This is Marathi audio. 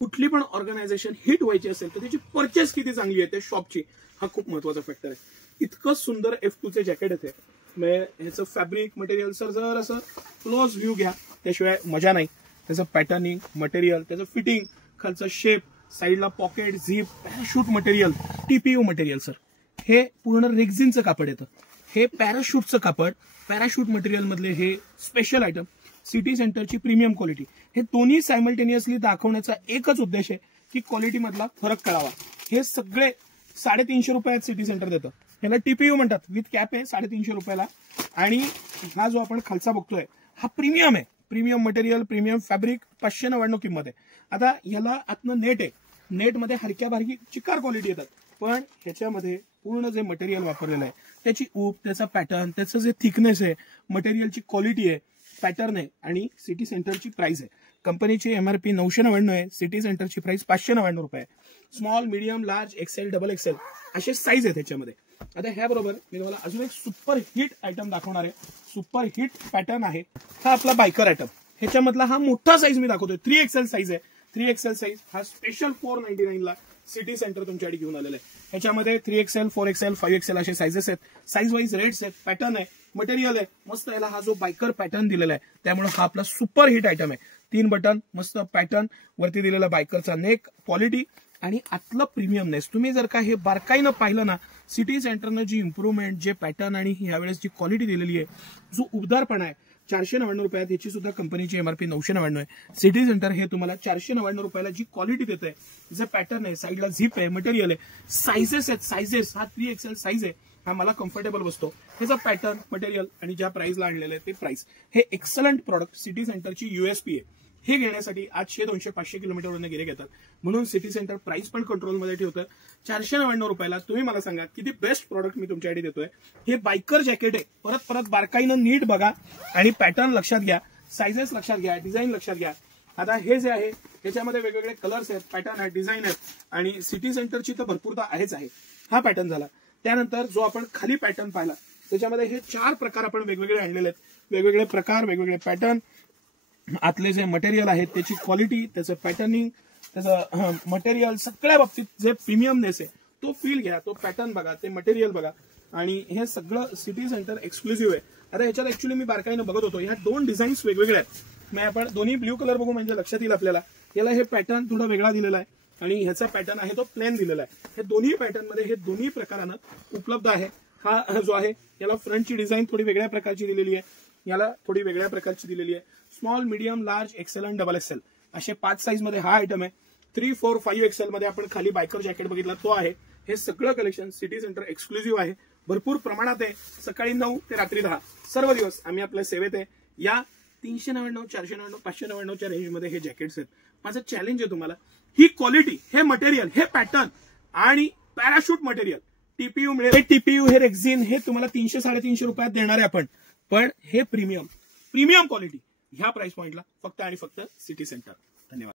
कुठली पण ऑर्गनायझेशन हिट व्हायची असेल तर त्याची परचेस किती चांगली आहे ते शॉपची, हा खूप महत्वाचा फॅक्टर आहे. इतकं सुंदर F2 चे जॅकेट येते. ह्याचं फॅब्रिक मटेरियल सर जर असं क्लोज व्ह्यू घ्या त्याशिवाय मजा नाही. त्याचं पॅटर्निंग मटेरियल, त्याचं फिटिंग, खालचा शेप, साईडला pocket, zip, parachute material, TPU material sir. हे पूर्ण रेक्झिनचं कापड येतं. हे पॅराशूटचं कापड, पॅराशूट मटेरियल मधले हे स्पेशल आयटम, सिटी सेंटरची प्रीमियम क्वालिटी. हे दोन्ही सायमल्टेनियसली दाखवण्याचा एकच उद्देश आहे की क्वालिटी मधला फरक कळावा. हे सगळे 350 रुपयात सिटी सेंटर देतं. ह्याला TPU म्हणतात, विथ कॅप आहे 350 रुपयाला. आणि हा जो आपण खालचा बघतोय हा प्रीमियम आहे. प्रीमियम मटेरियल, प्रीमियम फॅब्रिक, 599 किंमत आहे. आता ह्याला आतनं नेट आहे. नेटमध्ये हलक्या बारकी चिकार क्वालिटी येतात, पण ह्याच्यामध्ये पूर्ण जे मटेरियल वापरलेलं आहे त्याची ऊब, त्याचा पॅटर्न, त्याचं जे थिकनेस आहे, मटेरियलची क्वालिटी आहे, पॅटर्न आहे आणि सिटी सेंटरची प्राइस आहे. कंपनीची MRP 999 आहे, सिटी सेंटरची प्राइस 599 रुपये आहे. Small, medium, large, XL, XXL असे साईज आहे त्याच्यामध्ये. आता ह्याबरोबर मी तुम्हाला अजून एक सुपर हिट आयटम दाखवणार आहे. सुपर हिट पॅटर्न आहे हा आपला बायकर आयटम. ह्याच्यामधला हा मोठा साईज मी दाखवतोय, 3XL साईज आहे. 3XL साईज हा स्पेशल 499 ला सिटी सेंटर तुमच्यासाठी घेऊन आलेला आहे. ह्याच्यामध्ये 3XL, 4XL, 5XL असे साईजेस आहेत. साईज वाईज रेट्स आहेत, पॅटर्न आहे, मटेरियल आहे. मस्त याला हा जो बायकर पॅटर्न दिलेला आहे त्यामुळे हा आपला सुपर हिट आयटम आहे. 3 बटन, मस्त पॅटर्न, वरती दिलेला बायकरचा नेक, क्वालिटी आणि आतलं प्रीमियमनेस. तुम्ही जर का हे बारकाईनं पाहिलं ना, सिटी सेंटरनं जी इम्प्रूव्हमेंट, जे पॅटर्न आणि ह्यावेळेस जी क्वालिटी दिलेली आहे, जो उबदारपणा आहे, 499 रुपयात. याची सुद्धा कंपनीची MRP 999 आहे. सिटी सेंटर हे तुम्हाला 499 रुपयाला जी क्वालिटी देत आहे, जे पॅटर्न आहे, साईडला झिप आहे, मटेरियल आहे, साईजेस आहेत. साईजेस हा 3XL साईज आहे. हा मला कम्फर्टेबल बसतो. ह्याचा पॅटर्न, मटेरियल आणि ज्या प्राइसला आणलेलं आहे ते प्राइस, हे एक्सलंट प्रॉडक्ट सिटी सेंटरची USP आहे. हे घेण्यासाठी आज 100, 200, 500 किलोमीटरवरून गिऱ्हाईक येतात. म्हणून सिटी सेंटर प्राइस पण कंट्रोलमध्ये ठेवतं. 499 रुपयाला तुम्ही मला सांगा किती बेस्ट प्रॉडक्ट मी तुमच्यासाठी देतोय. हे बायकर जॅकेट आहे. परत परत बारकाईनं नीट बघा आणि पॅटर्न लक्षात घ्या, साईजेस लक्षात घ्या, डिझाईन लक्षात घ्या. आता हे जे आहे त्याच्यामध्ये वेगवेगळे कलर्स आहेत, पॅटर्न आहेत, डिझाईन आहेत आणि सिटी सेंटरची तर भरपूरता आहेच आहे. हा पॅटर्न झाला. त्यानंतर जो आपण खाली पॅटर्न पाहिला त्याच्यामध्ये हे 4 प्रकार आपण वेगवेगळे आणलेले आहेत. वेगवेगळे प्रकार, वेगवेगळे पॅटर्न, आतले जे मटेरियल आहे त्याची क्वालिटी, त्याचं पॅटर्निंग, त्याचं मटेरियल, सगळ्या बाबतीत जे प्रीमियमनेस आहे तो फील घ्या, तो पॅटर्न बघा, ते मटेरियल बघा. आणि हे सगळं सिटी सेंटर एक्सक्लुझिव्ह आहे. आता ह्याच्यात ऍक्च्युली मी बारकाईनं बघत होतो, ह्या 2 डिझाईन्स वेगवेगळ्या आहेत. मग आपण दोन्ही ब्ल्यू कलर बघू म्हणजे लक्षात येईल आपल्याला. याला हे पॅटर्न थोडा वेगळा दिलेला आहे आणि ह्याचा पॅटर्न आहे तो प्लेन दिलेला आहे. हे दोन्ही पॅटर्न मध्ये हे दोन्ही प्रकारानं उपलब्ध आहे. हा जो आहे याला फ्रंटची डिझाईन थोडी वेगळ्या प्रकारची दिलेली आहे, याला थोडी वेगळ्या प्रकारची दिलेली आहे. स्मॉल, मीडियम, लार्ज, XL आणि XXL असे 5 साईज मध्ये हा आयटम आहे. 3, 4, 5XL मध्ये आपण खाली बायकर जॅकेट बघितला तो आहे. हे सगळं कलेक्शन सिटी सेंटर एक्सक्लुझिव्ह आहे. भरपूर प्रमाणात आहे. सकाळी 9 ते रात्री 10 सर्व दिवस आम्ही आपल्या सेवेत आहे. या 399, 499, 599 च्या रेंजमध्ये हे जॅकेट्स आहेत. माझं चॅलेंज आहे तुम्हाला, ही क्वालिटी, हे मटेरियल, हे पॅटर्न आणि पॅराशूट मटेरियल, TPU मिळेल. हे TPU, हे रेक्झिन, हे तुम्हाला 300, 350 रुपयात देणार आहे आपण. पण हे प्रीमियम क्वालिटी ह्या प्राइस पॉइंटला फक्त आणि फक्त सिटी सेंटर. धन्यवाद.